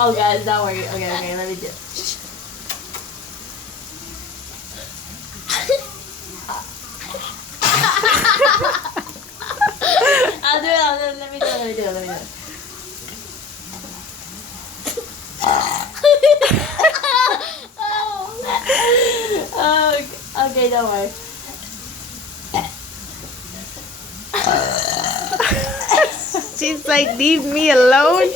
Oh guys, don't worry. Okay, let me do it. I'll do it. Let me do it. Oh, okay, don't worry. She's like, leave me alone.